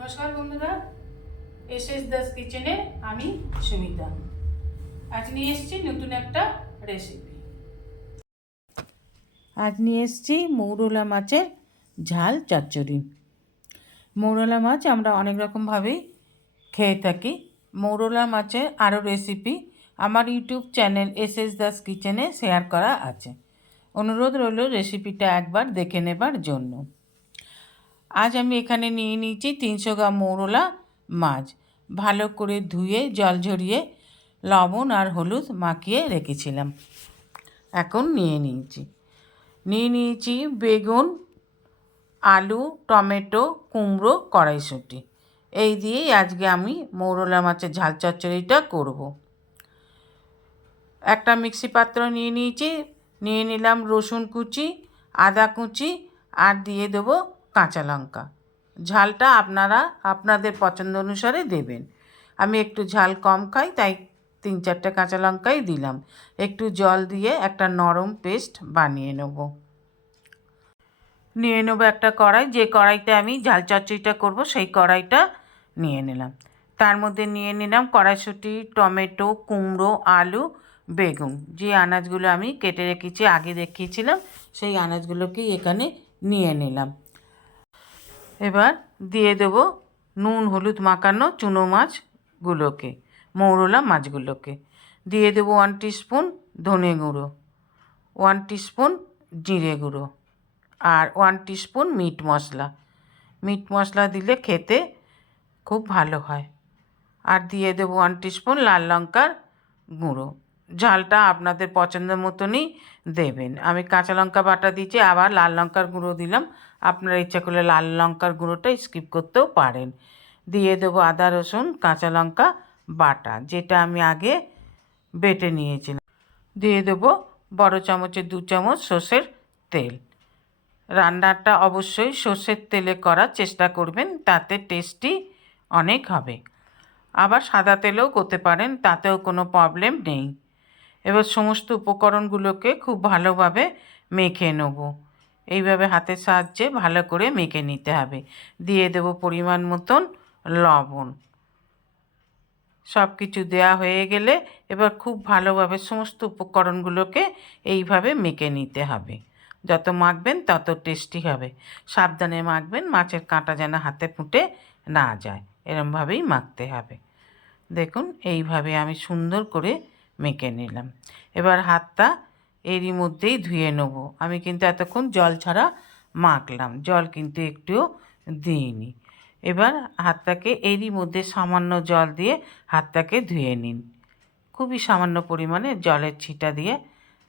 নমস্কার বন্ধুরা S S Das কিচেনে আমি সুমিতা। আজ নিয়ে এসছি নতুন একটা রেসিপি আজ নিয়ে এসেছি মৌরলা মাছের ঝাল চচ্চড়ি। মৌরলা মাছ আমরা অনেক রকমভাবেই খেয়ে থাকি। মৌরলা মাছের আরও রেসিপি আমার YouTube channel S S Das কিচেনে শেয়ার করা আছে। অনুরোধ রইল রেসিপিটা একবার দেখে নেবার জন্য। আজ আমি এখানে নিয়ে নিয়েছি তিনশো গ্রাম মৌরলা মাছ। ভালো করে ধুয়ে, জল ঝরিয়ে, লবণ আর হলুদ মাখিয়ে রেখেছিলাম। এখন নিয়ে নিয়েছি। নিয়ে নিয়েছি বেগুন, আলু, টমেটো, কুমড়ো, কড়াইশুঁটি। এই দিয়েই আজকে আমি মৌরলা মাছের ঝাল চচ্চড়িটা করব। একটা মিক্সি পাত্র নিয়ে নিয়েছি। নিয়ে নিলাম রসুন কুচি, আদা কুচি আর দিয়ে দেবো কাঁচা লঙ্কা। ঝালটা আপনারা আপনাদের পছন্দ অনুসারে দেবেন। আমি একটু ঝাল কম খাই, তাই তিন চারটে কাঁচা লঙ্কাই দিলাম। একটু জল দিয়ে একটা নরম পেস্ট বানিয়ে নেব। নিয়ে নেব একটা কড়াই। যে কড়াইতে আমি ঝাল চচ্চড়িটা করব, সেই কড়াইটা নিয়ে নিলাম। তার মধ্যে নিয়ে নিলাম কড়াইশুঁটি, টমেটো, কুমড়ো, আলু, বেগুন। যে আনাজগুলো আমি কেটে রেখেছি, আগে দেখিয়েছিলাম, সেই আনাজগুলোকেই এখানে নিয়ে নিলাম। এবার দিয়ে দেব নুন, হলুদ মাখানো চুনো মাছগুলোকে, মৌরলা মাছগুলোকে। দিয়ে দেবো ওয়ান স্পুন ধনে গুঁড়ো ওয়ান স্পুন জিরে গুঁড়ো আর ওয়ান স্পুন মিট মশলা। মিট মশলা দিলে খেতে খুব ভালো হয়। আর দিয়ে দেবো ওয়ান স্পুন লাল লঙ্কার গুঁড়ো। ঝালটা আপনাদের পছন্দের মতনই দেবেন। আমি কাঁচা লঙ্কা বাটা দিয়েছি, আবার লাল লঙ্কার গুঁড়ো দিলাম। আপনারা ইচ্ছা করলে লাল লঙ্কার গুঁড়োটা স্কিপ করতেও পারেন। দিয়ে দেবো আদা, রসুন, কাঁচা লঙ্কা বাটা, যেটা আমি আগে বেটে নিয়েছিলাম। দিয়ে দেবো বড় চামচের দু চামচ সর্ষের তেল। রান্নাটা অবশ্যই সর্ষের তেলে করার চেষ্টা করবেন, তাতে টেস্টি অনেক হবে। আবার সাদা তেলেও করতে পারেন, তাতেও কোনো প্রবলেম নেই। এবার সমস্ত উপকরণগুলোকে খুব ভালোভাবে মেখে নেব। এইভাবে হাতের সাহায্যে ভালো করে মেখে নিতে হবে। দিয়ে দেব পরিমাণ মতন লবণ। সব কিছু দেওয়া হয়ে গেলে এবার খুব ভালোভাবে সমস্ত উপকরণগুলোকে এইভাবে মেখে নিতে হবে। যত মাখবেন তত টেস্টি হবে। সাবধানে মাখবেন, মাছের কাঁটা যেন হাতে ফুটে না যায়। এরমভাবেই মাখতে হবে। দেখুন, এইভাবে আমি সুন্দর করে মেখে নিলাম। এবার হাতটা এরই মধ্যেই ধুয়ে নেব। আমি কিন্তু এতক্ষণ জল ছাড়া মাখলাম, জল কিন্তু একটুও দিইনি। এবার হাতটাকে এরই মধ্যে সামান্য জল দিয়ে হাতটাকে ধুয়ে নিন। খুবই সামান্য পরিমাণে জলের ছিটা দিয়ে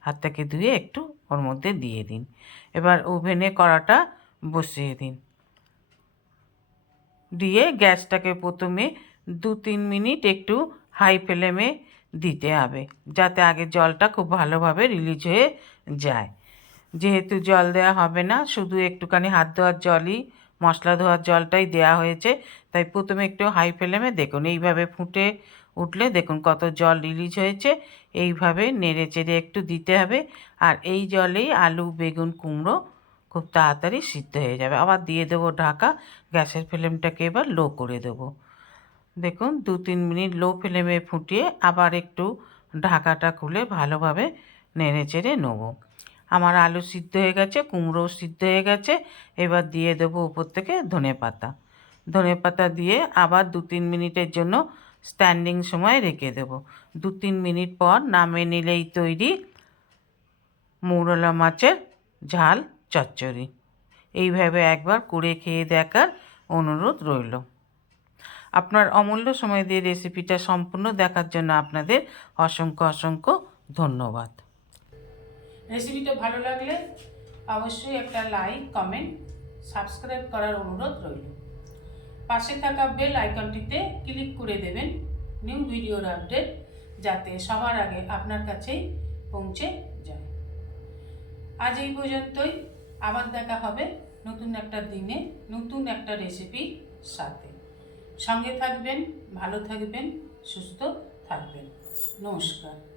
হাতটাকে ধুয়ে একটু ওর মধ্যে দিয়ে দিন। এবার ওভেনে কড়াটা বসিয়ে দিন। দিয়ে গ্যাসটাকে প্রথমে দু তিন মিনিট একটু হাই ফ্লেমে দিতে হবে, যাতে আগে জলটা খুব ভালোভাবে রিলিজ হয়ে যায়। যেহেতু জল দেওয়া হবে না, শুধু একটুখানি হাত ধোয়ার জলই, মশলা ধোয়ার জলটাই দেওয়া হয়েছে, তাই প্রথমে একটু হাই ফ্লেমে দেখুন, এইভাবে ফুটে উঠলে দেখুন কত জল রিলিজ হয়েছে, এইভাবে নেড়ে চেড়ে একটু দিতে হবে, আর এই জলেই আলু, বেগুন, কুমড়ো খুব তাড়াতাড়ি সিদ্ধ হয়ে যাবে। আবার দিয়ে দেবো ঢাকা, গ্যাসের ফ্লেমটাকে এবার লো করে দেবো। দেখুন দু তিন মিনিট লো ফ্লেমে ফুটিয়ে আবার একটু ঢাকাটা খুলে ভালোভাবে নেড়ে চেড়ে নেব। আমার আলু সিদ্ধ হয়ে গেছে কুমড়ো সিদ্ধ হয়ে গেছে, এবার দিয়ে দেবো উপর থেকে ধনে পাতা। ধনে পাতা দিয়ে আবার দু তিন মিনিটের জন্য স্ট্যান্ডিং সময় রেখে দেবো। দু তিন মিনিট পর নামে নিলেই তৈরি মৌরলা মাছের ঝাল চচ্চড়ি। এইভাবে একবার করে খেয়ে দেখার অনুরোধ রইল। আপনার অমূল্য সময় দিয়ে রেসিপিটা সম্পূর্ণ দেখার জন্য আপনাদের অসংখ্য অসংখ্য ধন্যবাদ। রেসিপিটা ভালো লাগলে অবশ্যই একটা লাইক কমেন্ট সাবস্ক্রাইব করার অনুরোধ রইল। পাশে থাকা বেল আইকনটিতে ক্লিক করে দেবেন নিউ ভিডিওর আপডেট যাতে সবার আগে আপনার কাছেই পৌঁছে যায়। আজ এই পর্যন্তই। আবার দেখা হবে নতুন একটা দিনে, নতুন একটা রেসিপির সাথে। সঙ্গে থাকবেন ভালো থাকবেন সুস্থ থাকবেন। নমস্কার।